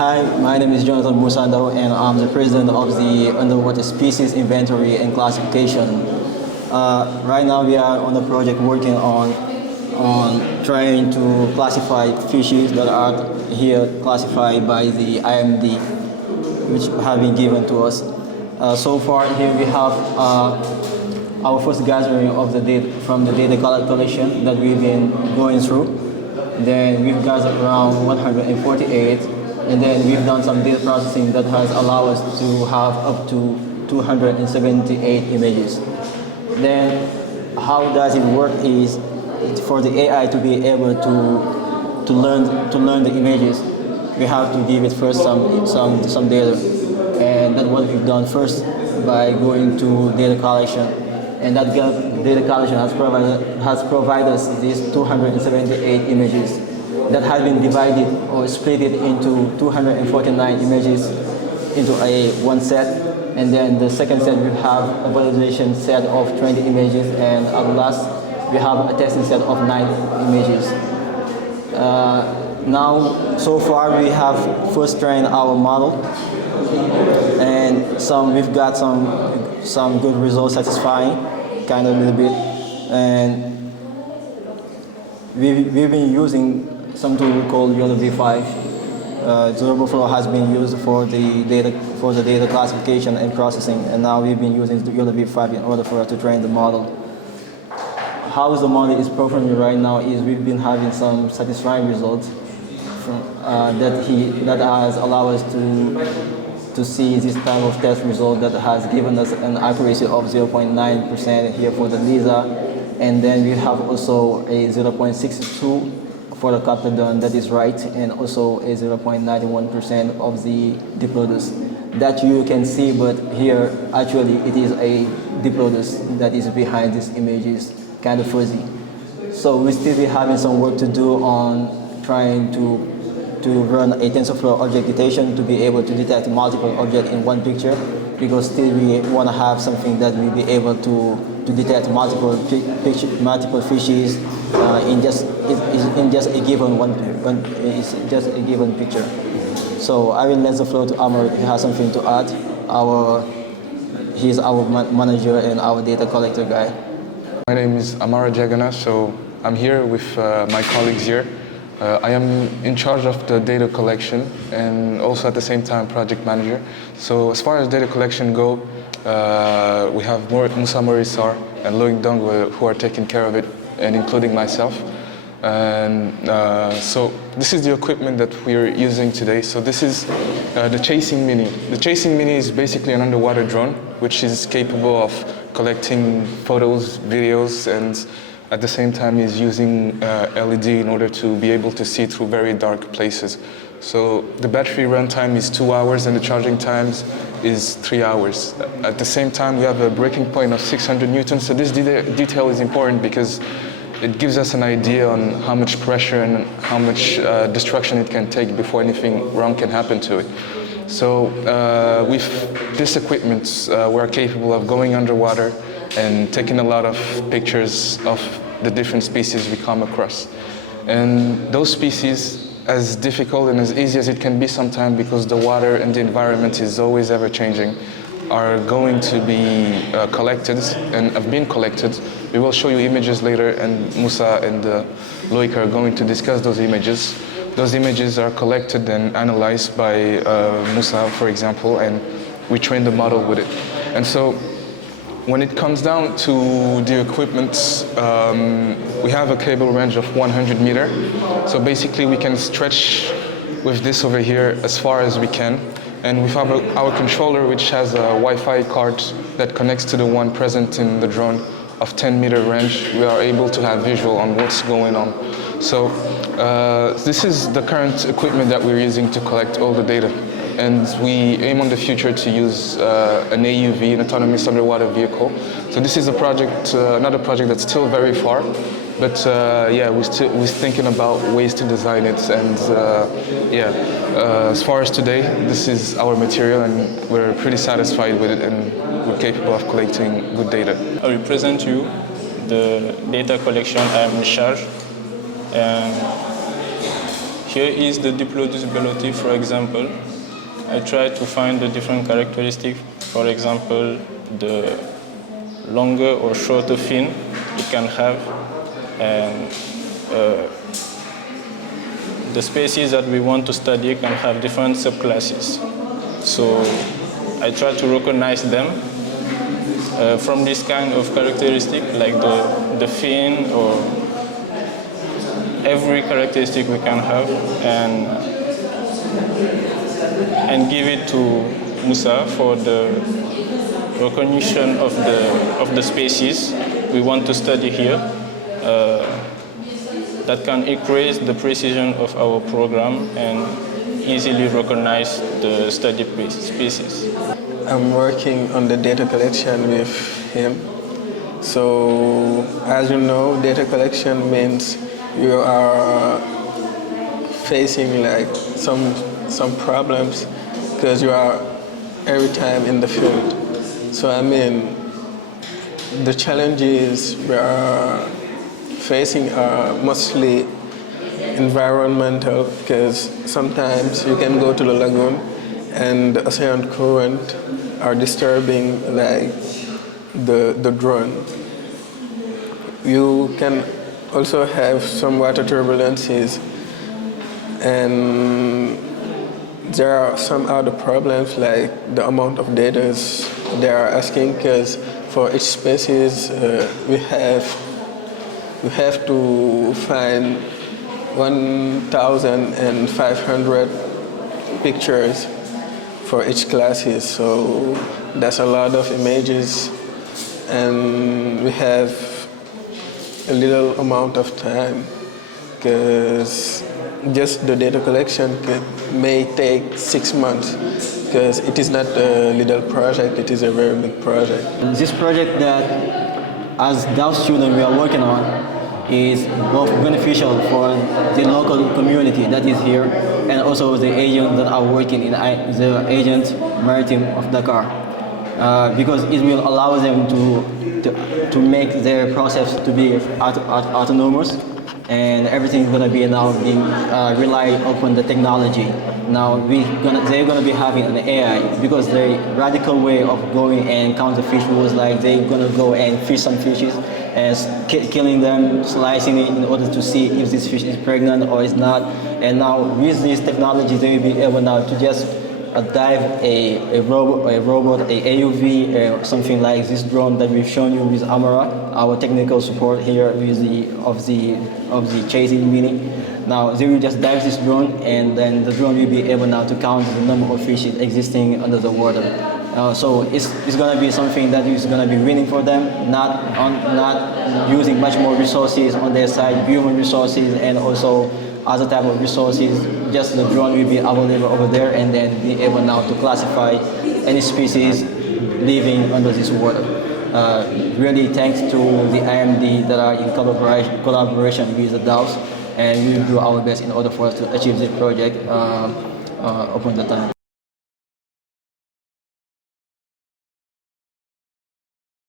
Hi, my name is Jonathan Musando and I'm the president of the Underwater Species Inventory and Classification. Right now we are on a project working on trying to classify fishes that are here classified by the IMD, which have been given to us. So far here we have our first gathering of the data from the data collection that we've been going through. Then we've gathered around 148, and then we've done some data processing that has allowed us to have up to 278 images. Then how does it work is for the AI to be able to learn the images, we have to give it first some data, and that's what we've done first by going to data collection, and that data collection has provided us these 278 images that have been divided or split it into 249 images into one set, and then the second set we have a validation set of 20 images, and at last we have a testing set of 9 images. Now, so far we have first trained our model, and we've got some good results, satisfying, kind of a little bit, and we've been using some tool called YOLO V5. Durable Flow has been used for the data classification and processing, and now we've been using the YOLO V5 in order for us to train the model. How the model is performing right now is we've been having some satisfying results from, that has allowed us to see this type of test result that has given us an accuracy of 0.9% here for the LISA, and then we have also a 0.62 for the Captadon that is right, and also a 0.91% of the Diplodocus that you can see, but here actually it is a Diplodocus that is behind these images, kind of fuzzy. So we still be having some work to do on trying to run a TensorFlow object detection to be able to detect multiple objects in one picture, because still we want to have something that will be able to detect multiple fishes in just a given picture. So I will let the floor to Amar if he has something to add. He's our manager and our data collector guy. My name is Amara Jagana, so I'm here with my colleagues here. I am in charge of the data collection and also at the same time project manager. So as far as data collection go, we have Musa Morisar and Loic Dong who are taking care of it, and including myself. And so this is the equipment that we're using today. So this is the Chasing Mini. The Chasing Mini is basically an underwater drone which is capable of collecting photos, videos, and at the same time is using LED in order to be able to see through very dark places. So the battery run time is 2 hours and the charging times is 3 hours. At the same time, we have a breaking point of 600 newtons. So this detail is important because it gives us an idea on how much pressure and how much destruction it can take before anything wrong can happen to it. So with this equipment, we're capable of going underwater and taking a lot of pictures of the different species we come across. And those species, as difficult and as easy as it can be sometimes, because the water and the environment is always ever changing, are going to be collected and have been collected. We will show you images later, and Musa and Loic are going to discuss those images. Those images are collected and analyzed by Musa, for example, and we train the model with it. And so when it comes down to the equipment, we have a cable range of 100 meters. So basically we can stretch with this over here as far as we can. And we have our controller, which has a Wi-Fi card that connects to the one present in the drone of 10-meter range. We are able to have visual on what's going on. So this is the current equipment that we're using to collect all the data. And we aim on the future to use an AUV, an autonomous underwater vehicle. So this is a project, another project that's still very far, but yeah, we're thinking about ways to design it. And as far as today, this is our material, and we're pretty satisfied with it, and we're capable of collecting good data. I will present you the data collection I am in charge. Here is the reproducibility, for example. I try to find the different characteristics, for example, the longer or shorter fin it can have, and the species that we want to study can have different subclasses. So I try to recognize them from this kind of characteristic, like the fin or every characteristic we can have, and give it to Musa for the recognition of the species we want to study here. That can increase the precision of our program and easily recognize the study species. I'm working on the data collection with him. So, as you know, data collection means you are facing like some problems because you are every time in the field. So I mean, the challenges we are facing are mostly environmental, because sometimes you can go to the lagoon and the ocean current are disturbing like the drone. You can also have some water turbulences, and there are some other problems like the amount of data they are asking, because for each species we have to find 1,500 pictures for each classes, so that's a lot of images, and we have a little amount of time, because just the data collection may take 6 months, because it is not a little project, it is a very big project. This project that as DAUST students we are working on is both beneficial for the local community that is here and also the agents that are working in the agent maritime of Dakar, because it will allow them to make their process to be autonomous, and everything is going to be now being rely upon the technology. Now they're going to be having an AI, because the radical way of going and count the fish was like they're going to go and fish some fishes and killing them, slicing it in order to see if this fish is pregnant or is not. And now with this technology, they will be able now to just dive a robot, a AUV, something like this drone that we've shown you with Amara, our technical support here with the chasing mini. Now they will just dive this drone, and then the drone will be able now to count the number of fish existing under the water. So it's going to be something that is going to be winning for them, not using much more resources on their side, human resources and also other type of resources. Just the drone will be available over there, and then be able now to classify any species living under this water. Really thanks to the IMD that are in collaboration with the DAUST, and we will do our best in order for us to achieve this project upon the time.